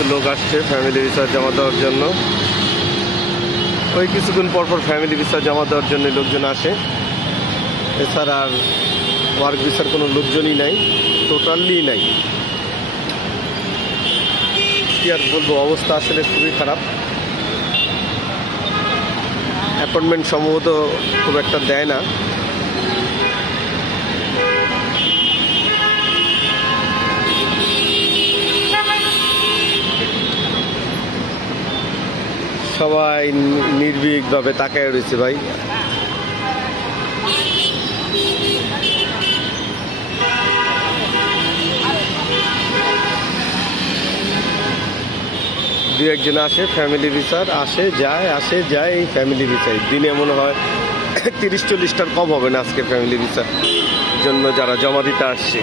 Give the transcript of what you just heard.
কিছু লোক আসছে ফ্যামিলি ভিসা জমা দেওয়ার জন্য। ওই কিছুক্ষণ পরপর ফ্যামিলি ভিসা জমা দেওয়ার জন্য লোকজন আসে, এছাড়া আর ওয়ার্ক ভিসার কোনো লোকজনই নাই, টোটালি নাই। কি আর বলবো, অবস্থা আসলে খুবই খারাপ। অ্যাপয়েন্টমেন্ট সম্ভবত খুব একটা দেয় না। সবাই নির্ভীকভাবে তাকায় রয়েছে ভাই। দু একজন আসে ফ্যামিলি ভিসার, আসে যায় এই ফ্যামিলি ভিসায় দিনে মনে হয় 30-40টার কম হবে না আজকে ফ্যামিলি ভিসার জন্য যারা জমা দিতে আসছে।